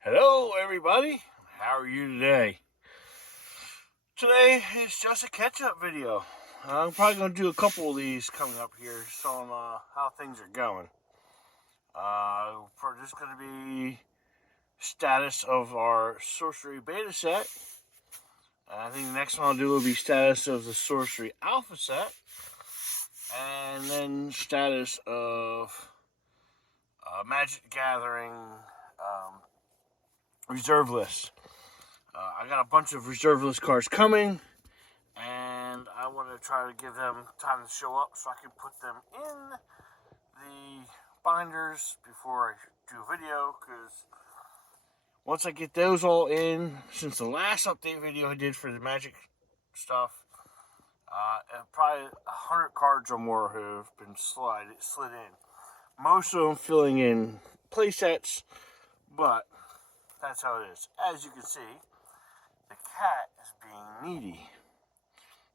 Hello, everybody. How are you today? Today is just a catch-up video. I'm probably going to do a couple of these coming up here, showing how things are going. This is going to be status of our Sorcery Beta set. I think the next one I'll do will be status of the Sorcery Alpha set, and then status of Magic the Gathering reserve list. I got a bunch of reserve list cards coming, and I want to try to give them time to show up so I can put them in the binders before I do a video, because once I get those all in, since the last update video I did for the Magic stuff, probably 100 cards or more have been slid in. Most of them filling in playsets, but that's how it is. As you can see, the cat is being needy.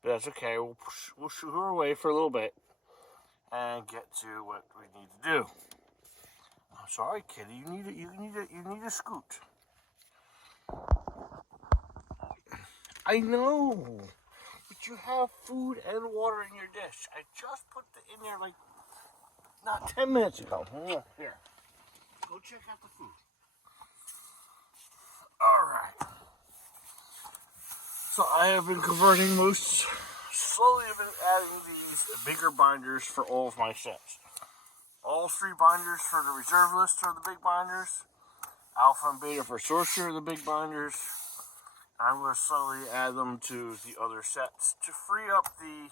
But that's okay. We'll shoo her away for a little bit and get to what we need to do. I'm sorry, kitty. You need a scoot. I know, but you have food and water in your dish. I just put it in there like not 10 minutes ago. Here, go check out the food. All right. So I have been converting slowly I've been adding these bigger binders for all of my sets. All 3 binders for the reserve list are the big binders. Alpha and Beta for Sorcerer are the big binders. I'm going to slowly add them to the other sets to free up the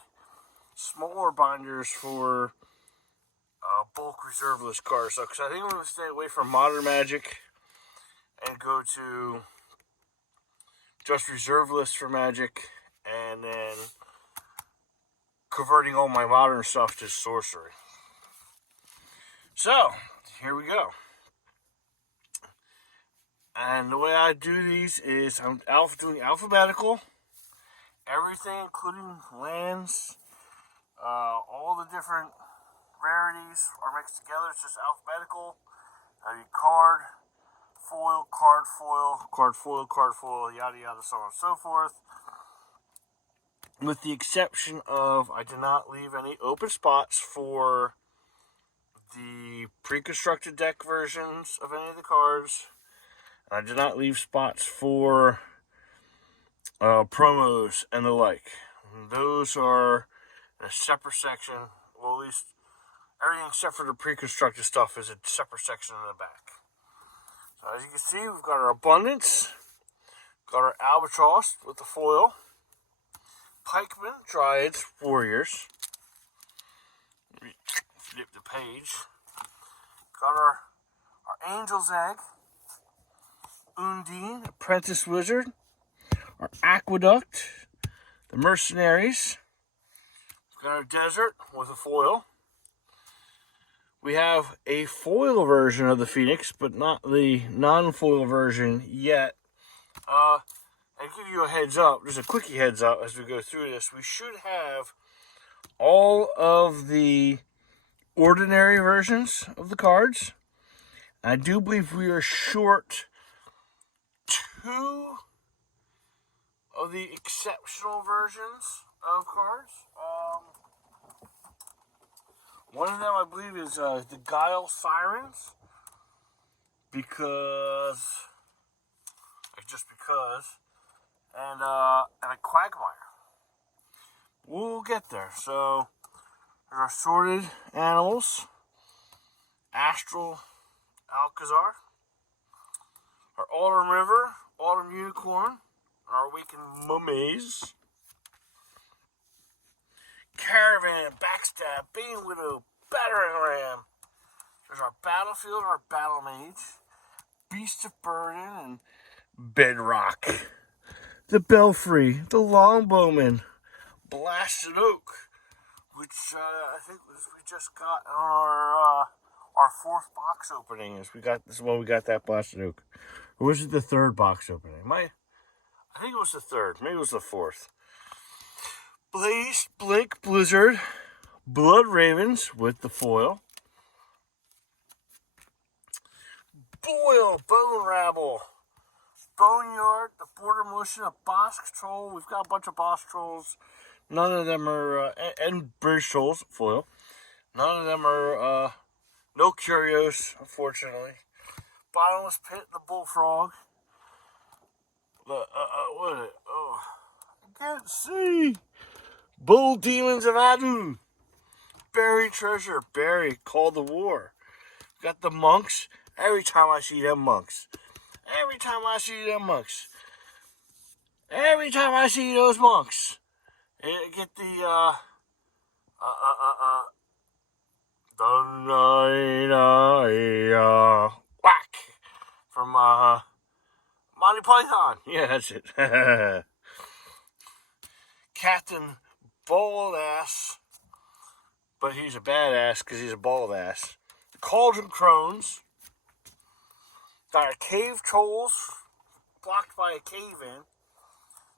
smaller binders for bulk reserve list cards. Because I think I'm going to stay away from Modern Magic and go to just reserve lists for Magic, and then converting all my modern stuff to Sorcery. So, here we go. And the way I do these is I'm doing alphabetical. Everything, including lands, all the different rarities are mixed together. It's just alphabetical. Card, foil, card, foil, card, foil, card, foil, yada yada, so on and so forth. With the exception of, I did not leave any open spots for the pre-constructed deck versions of any of the cards. I did not leave spots for promos and the like. Those are in a separate section. Well, at least everything except for the pre-constructed stuff is a separate section in the back. So as you can see, we've got our Abundance, got our Albatross with the foil, Pikemen, Dryads, Warriors. Flip the page. Got our Angel's Egg, Undine, Apprentice Wizard, our Aqueduct, the Mercenaries. We've got our Desert with a foil. We have a foil version of the Phoenix, but not the non-foil version yet. I give you a heads up, just a quickie heads up as we go through this. We should have all of the ordinary versions of the cards. I do believe we are short 2 of the exceptional versions of cards. One of them, I believe, is the Guile Sirens, just because, and a Quagmire. We'll get there. So, there's our Sorted Animals, Astral Alcazar, our Autumn River, Autumn Unicorn, our Awakened Mummies, Caravan, Backstab, Bane Widow, Battering Ram. There's our Battlefield, our Battle Mage, Beast of Burden, and Bedrock. The Belfry, the Longbowman, Blasted Oak, which I think we just got on our 4th box opening. This is when we got that Blasted Oak. Or was it the 3rd box opening? I think it was the 3rd. Maybe it was the 4th. Blaze, Blink, Blizzard, Blood Ravens with the foil, Foil, Bone Rabble, Boneyard, the Border Motion, a Boss Troll. We've got a bunch of Boss Trolls. None of them are, and British Trolls, foil. None of them are, no Curios, unfortunately. Bottomless Pit, the Bullfrog. What is it? Oh, I can't see. Bull Demons of Adu. Buried Treasure, Barry, Call the War. Got the Monks. Every time I see them monks. Every time I see them monks. Every time I see those monks. Get the, whack from Monty Python. Yeah, that's it. Captain Bald Ass, but he's a badass because he's a bald ass. The Cauldron Crones. Got our Cave Trolls blocked by a cave in.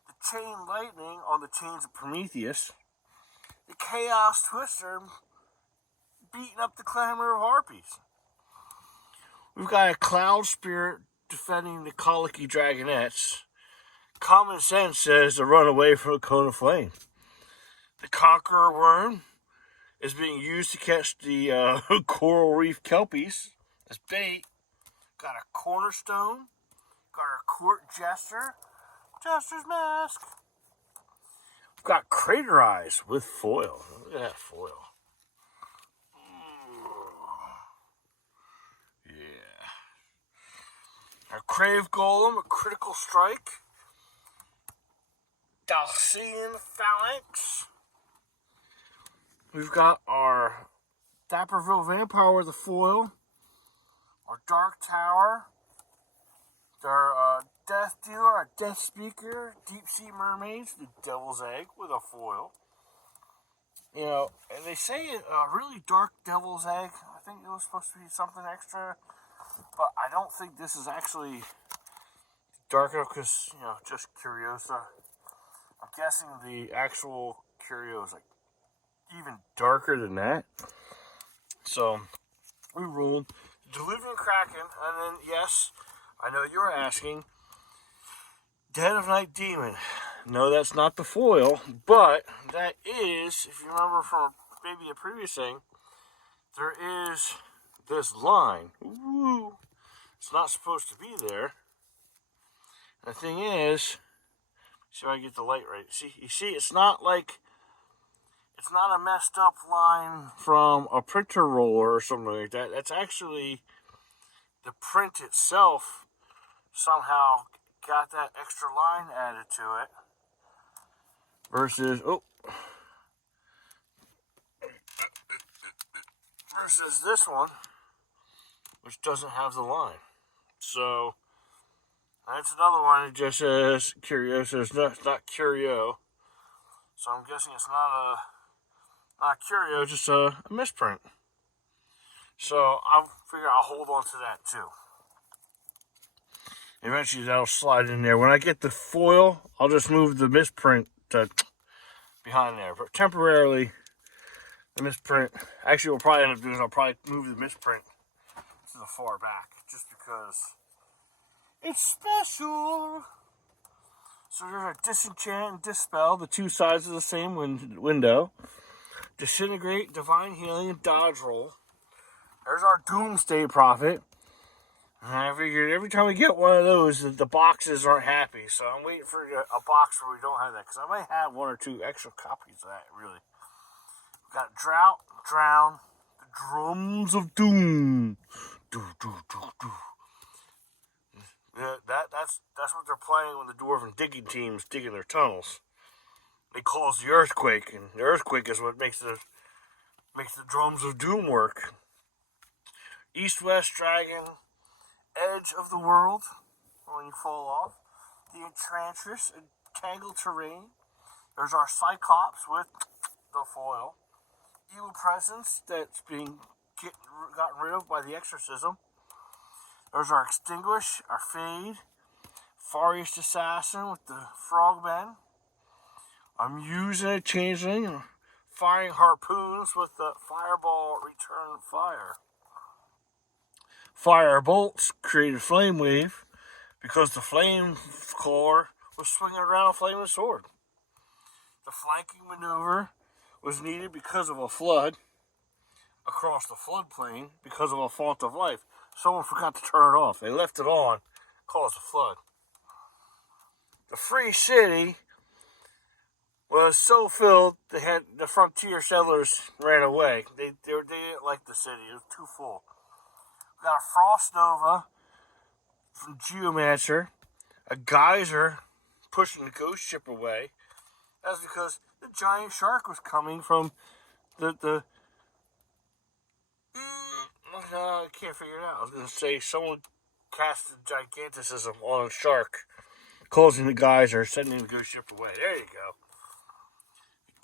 The Chain Lightning on the Chains of Prometheus. The Chaos Twister beating up the Clamor of Harpies. We've got a Cloud Spirit defending the Colicky Dragonettes. Common sense says to run away from a cone of flame. The Conqueror Worm is being used to catch the coral reef kelpies as bait. Got a Cornerstone. Got our Court Jester. Jester's Mask. We've got Crater Eyes with foil. Look at that foil. Yeah. Our Crave Golem, a Critical Strike. Dalcian Phalanx. We've got our Dapperville Vampire with a foil. Our Dark Tower. Our Death Dealer, our Death Speaker. Deep Sea Mermaids, the Devil's Egg with a foil. You know, and they say a really dark Devil's Egg. I think it was supposed to be something extra. But I don't think this is actually dark enough because, you know, just Curiosa. I'm guessing the actual Curio is like even darker than that. So, we ruled. Delivering Kraken, and then, yes, I know you're asking, Dead of Night Demon. No, that's not the foil, but that is, if you remember from maybe a previous thing, there is this line. Ooh, it's not supposed to be there. And the thing is, see if I can get the light right. You see, it's not like, it's not a messed up line from a printer roller or something like that. That's actually the print itself somehow got that extra line added to it. Versus this one, which doesn't have the line. So, that's another one that just says Curio, so it's not Curio. So I'm guessing it's not Curio, just a misprint. So I figure I'll hold on to that too. Eventually that'll slide in there. When I get the foil, I'll just move the misprint to behind there. But temporarily, the misprint, actually what I'll probably end up doing is I'll probably move the misprint to the far back. Just because it's special. So there's our Disenchant and Dispel, the two sides of the same window. Disintegrate, Divine Healing, and Dodge Roll. There's our Doomsday Prophet. And I figured every time we get one of those, the boxes aren't happy. So I'm waiting for a box where we don't have that. Because I might have one or two extra copies of that, really. We've got Drought, Drown, the Drums of Doom. Do, do, do, do. Yeah, that's what they're playing when the Dwarven digging team's digging their tunnels. They cause the earthquake, and the earthquake is what makes the drums of doom work. East-West Dragon, Edge of the World, when you fall off. The Enchantress, Tangled Terrain. There's our Cyclops with the foil. Evil Presence that's being gotten rid of by the Exorcism. There's our Extinguish, our Fade. Far East Assassin with the Frogmen. I'm using a Changeling, firing harpoons with the Fireball Return Fire. Fire bolts created flame wave because the flame core was swinging around a flaming sword. The flanking maneuver was needed because of a flood across the floodplain because of a fault of life. Someone forgot to turn it off. They left it on, caused a flood. The free city was so filled they had the frontier settlers ran away. They didn't like the city. It was too full. We got a frost nova from Geomancer, a geyser pushing the ghost ship away. That's because the giant shark was coming from the I can't figure it out. I was going to say someone casted giganticism on a shark, causing the geyser, sending the ghost ship away. There you go.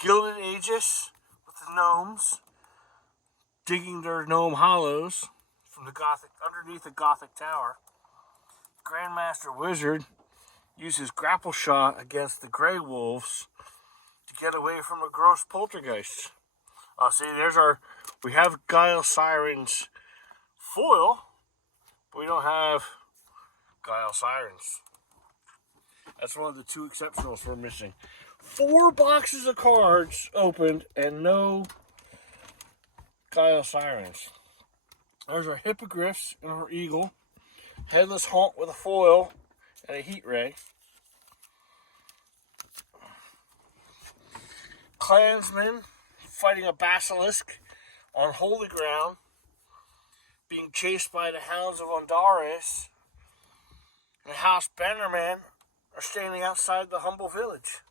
Gilded Aegis with the gnomes digging their gnome hollows from the underneath the Gothic tower. Grandmaster Wizard uses grapple shot against the Grey Wolves to get away from a gross poltergeist. See, we have Guile Sirens foil, but we don't have Guile Sirens. That's one of the 2 exceptionals we're missing. 4 boxes of cards opened and no Guile Sirens. There's our Hippogriffs and our Eagle. Headless Haunt with a foil and a heat ray. Clansmen fighting a basilisk on holy ground, being chased by the hounds of Ondaris. And House Bannerman are standing outside the humble village.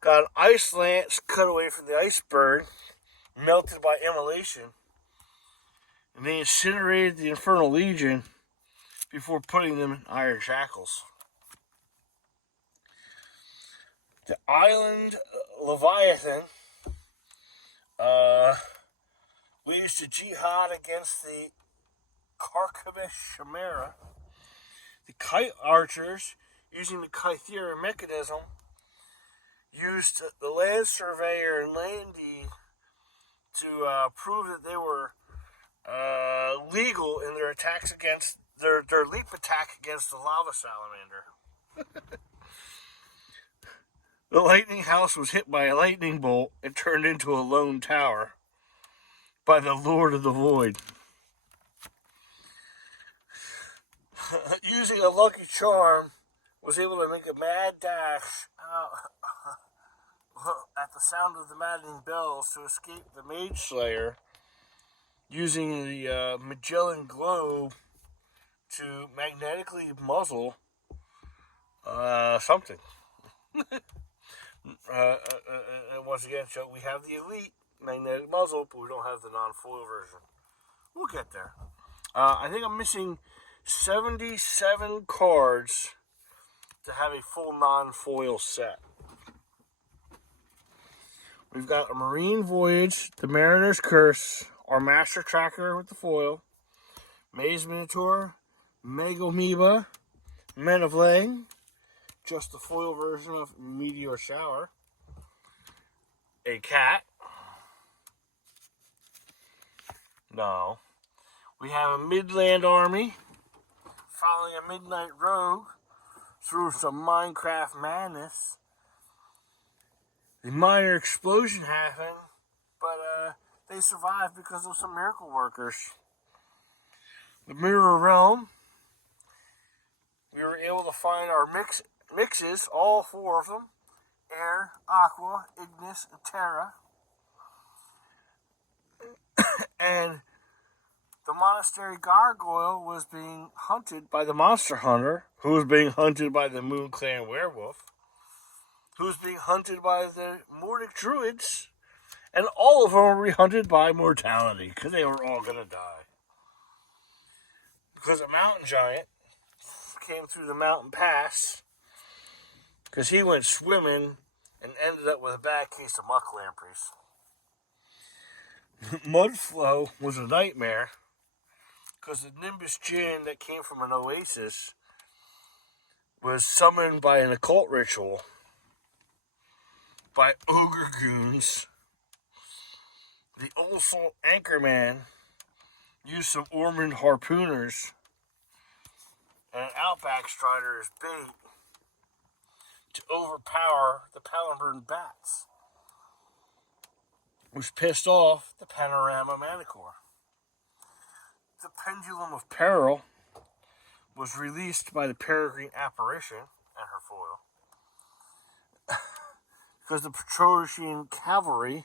Got an ice lance cut away from the iceberg, melted by immolation. And they incinerated the Infernal Legion before putting them in iron shackles. The Island Leviathan we used to jihad against the Carcabish Chimera. The Kite Archers, using the Kythera mechanism, used the Land Surveyor and Landy to prove that they were legal in their attacks against their leap attack against the lava salamander. The lightning house was hit by a lightning bolt and turned into a lone tower by the Lord of the Void. Using a lucky charm, was able to make a mad dash at the sound of the maddening bells to escape the Mage Slayer, using the Magellan Globe to magnetically muzzle something. Once again, so we have the elite magnetic muzzle, but we don't have the non-foil version. We'll get there. I think I'm missing 77 cards to have a full non-foil set. We've got a Marine Voyage, the Mariner's Curse, our Master Tracker with the foil, Maze Minotaur, Megamoeba, Men of Lang, just the foil version of Meteor Shower, a cat. No. We have a Midland Army following a Midnight Rogue through some Minecraft madness. The minor explosion happened, but they survived because of some miracle workers. The Mirror Realm, we were able to find our mixes, all 4 of them: Air, Aqua, Ignis, and Terra. And the Monastery Gargoyle was being hunted by the Monster Hunter, who was being hunted by the Moon Clan Werewolf, who was being hunted by the Mordic Druids, and all of them were hunted by mortality, because they were all going to die. Because a mountain giant came through the mountain pass, because he went swimming and ended up with a bad case of muck lampreys. Mudflow was a nightmare, because the Nimbus Djinn that came from an oasis was summoned by an occult ritual by ogre goons. The Ulsal Anchorman used some Ormond harpooners and an Outback Strider as bait to overpower the Palamburn bats, which pissed off the Panorama Manicore. The Pendulum of Peril was released by the Peregrine Apparition and her foil because the Petrosian Cavalry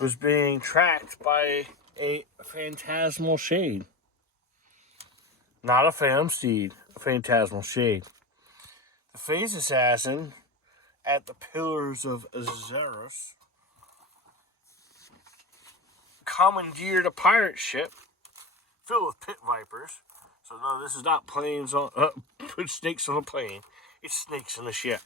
was being tracked by a phantasmal shade. Not a Phantom Steed, a phantasmal shade. The Phase Assassin at the Pillars of Azeros commandeered a pirate ship filled with pit vipers. So no, this is not planes on put snakes on a plane. It's snakes in a ship.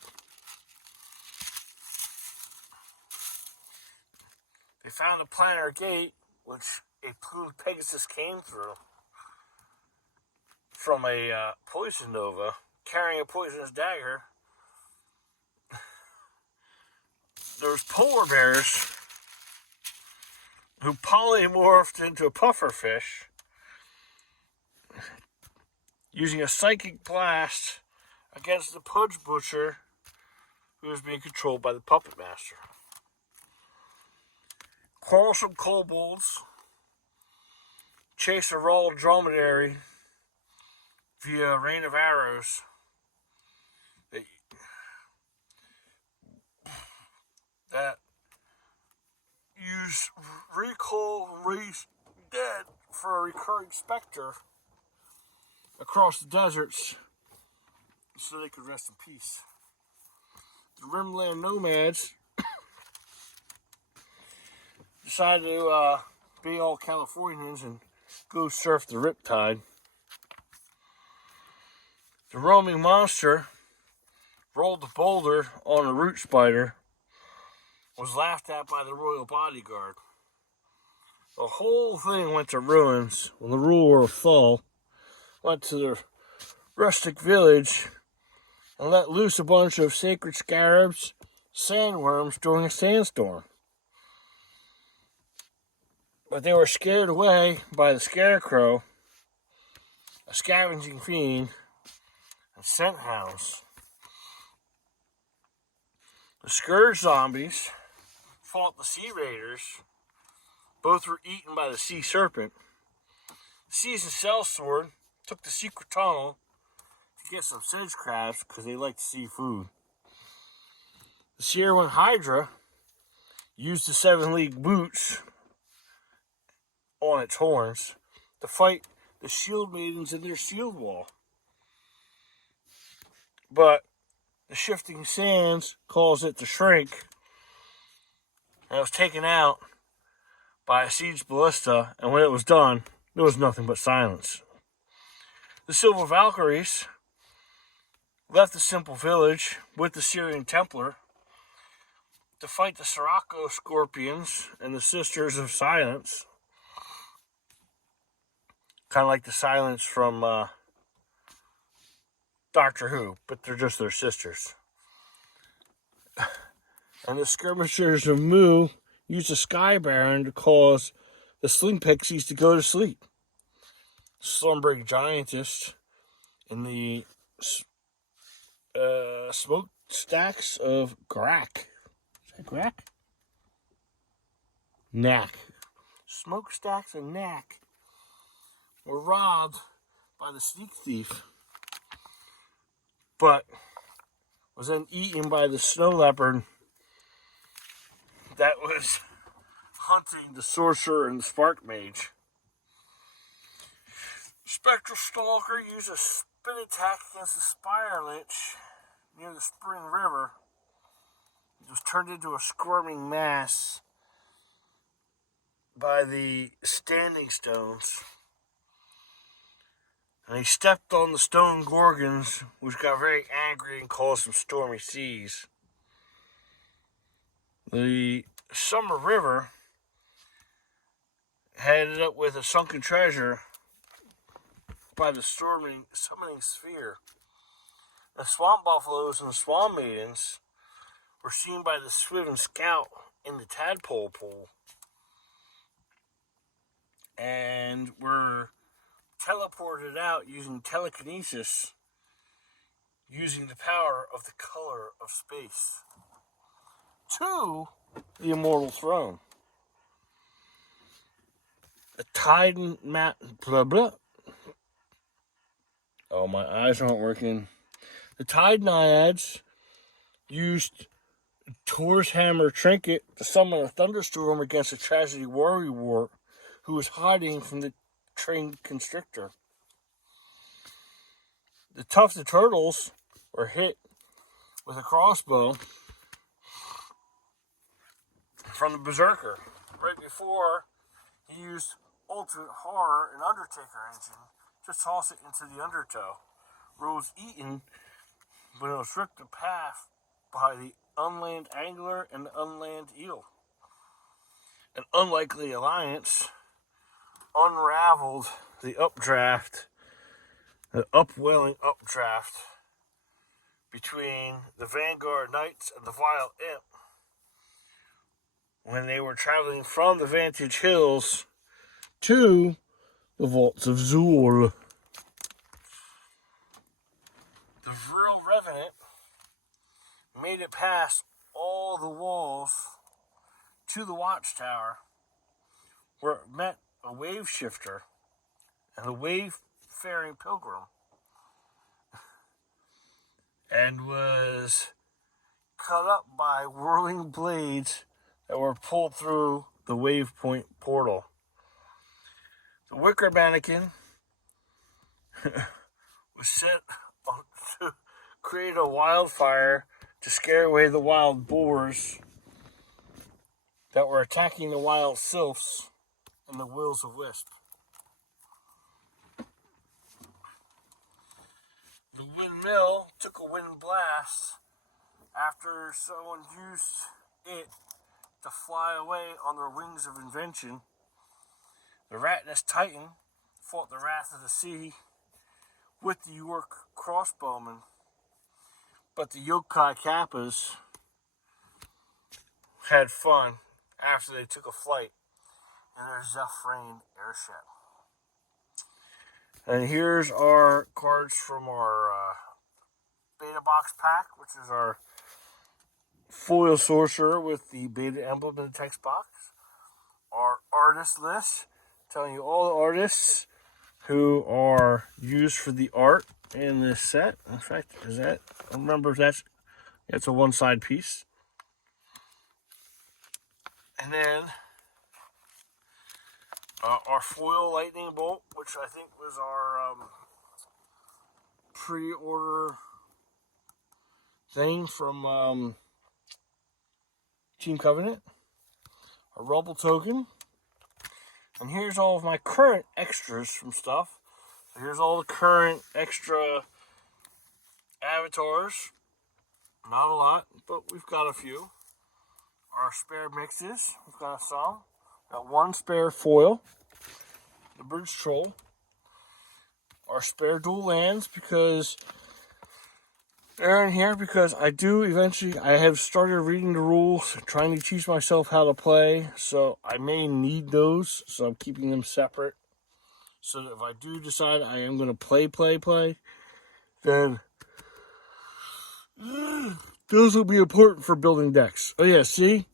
They found a planar gate, which a plumed Pegasus came through from a poison nova, carrying a poisonous dagger. There was polar bears who polymorphed into a pufferfish using a psychic blast against the Pudge Butcher who was being controlled by the Puppet Master. Quarrelsome kobolds chased a raw dromedary via rain of arrows that use recall race dead for a recurring specter across the deserts so they could rest in peace. The Rimland Nomads decided to be all Californians and go surf the Riptide. The Roaming Monster rolled the boulder on a root spider, was laughed at by the royal bodyguard. The whole thing went to ruins when the ruler of Thul went to the rustic village and let loose a bunch of sacred scarabs, sandworms during a sandstorm. But they were scared away by the Scarecrow, a scavenging fiend, and scent hounds. The Scourge zombies fought the Sea Raiders. Both were eaten by the Sea Serpent. The Seasoned Sellsword took the secret tunnel to get some sedge crabs because they liked seafood. The Sierra Wind Hydra used the 7 League boots on its horns to fight the Shield Maidens in their shield wall. But the shifting sands caused it to shrink, and it was taken out by a siege ballista, and when it was done, there was nothing but silence. The Silver Valkyries left the simple village with the Syrian Templar to fight the Sirocco Scorpions and the Sisters of Silence. Kind of like the Silence from Doctor Who, but they're just their sisters. And the Skirmishers of Mu used a Sky Baron to cause the Sling Pixies to go to sleep. Slumbering Giantess in the smokestacks of Grak. Is that Grak? Knack. Smokestacks of Knack were robbed by the Sneak Thief, but was then eaten by the Snow Leopard that was hunting the Sorcerer and the Spark Mage. Spectral Stalker used a spin attack against the Spire Lich near the Spring River. It was turned into a squirming mass by the Standing Stones. And he stepped on the stone gorgons, which got very angry and caused some stormy seas. The Summer River headed up with a sunken treasure by the summoning sphere. The Swamp Buffaloes and the Swan Maidens were seen by the Swiven Scout in the Tadpole Pool. and were teleported out using telekinesis, using the power of the color of space, to the immortal throne. The Tide Mat blah blah. Oh, my eyes aren't working. The Tide Naiads used Tor's Hammer Trinket to summon a thunderstorm against a Tragedy Warrior who was hiding from the trained constrictor. The Tufted Turtles were hit with a crossbow from the Berserker right before he used Ultimate Horror and Undertaker engine to toss it into the Undertow. Rose eaten, but it was ripped in half by the Unland Angler and the Unland Eel. An unlikely alliance unraveled the upwelling updraft between the Vanguard Knights and the Vile Imp when they were traveling from the Vantage Hills to the Vaults of Zool. The Vril Revenant made it past all the walls to the Watchtower, where it met a wave shifter and a wave-faring pilgrim, and was cut up by whirling blades that were pulled through the Wavepoint portal. The Wicker Mannequin was sent to create a wildfire to scare away the wild boars that were attacking the wild sylphs and the Wills of Wisp. The windmill took a wind blast after someone used it to fly away on their wings of invention. The Ratness Titan fought the Wrath of the Sea with the York crossbowmen, but the Yokai Kappas had fun after they took a flight in their Zephrane airship. And here's our cards from our Beta Box pack, which is our foil sorcerer with the Beta emblem in the text box. Our artist list, telling you all the artists who are used for the art in this set. In fact, remember that's a one-side piece. And then our foil lightning bolt, which I think was our pre-order thing from Team Covenant. A Rubble token. And here's all of my current extras from stuff. So here's all the current extra avatars. Not a lot, but we've got a few. Our spare mixes, we've got some. Got one spare foil, the Bridge Troll. Our spare dual lands, because they're in here because I have started reading the rules, trying to teach myself how to play, so I may need those, so I'm keeping them separate. So that if I do decide I am going to play, then those will be important for building decks. Oh yeah, see?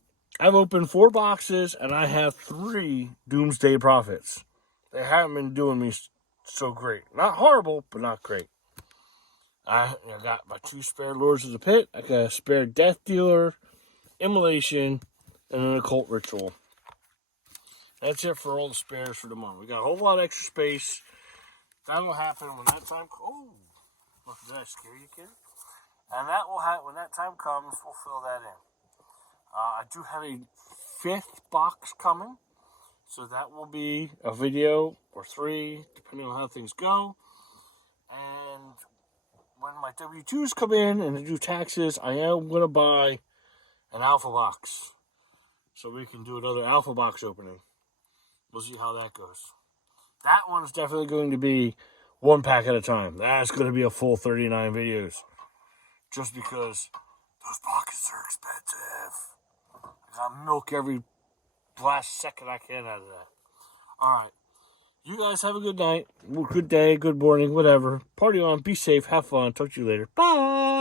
I've opened 4 boxes and I have 3 Doomsday Prophets. They haven't been doing me so great. Not horrible, but not great. I got my 2 spare Lords of the Pit. I got a spare Death Dealer, Immolation, and an Occult Ritual. That's it for all the spares for the month. We got a whole lot of extra space. That'll happen when that time... Oh! Look, did that scare you, kid? And that will happen when that time comes. We'll fill that in. I do have a 5th box coming. So that will be a video or 3, depending on how things go. And when my W-2s come in and I do taxes, I am going to buy an alpha box. So we can do another alpha box opening. We'll see how that goes. That one's definitely going to be 1 pack at a time. That's going to be a full 39 videos. Just because those pockets are expensive. I gotta milk every last second I can out of that. Alright. You guys have a good night, good day, good morning, whatever. Party on, be safe, have fun. Talk to you later. Bye.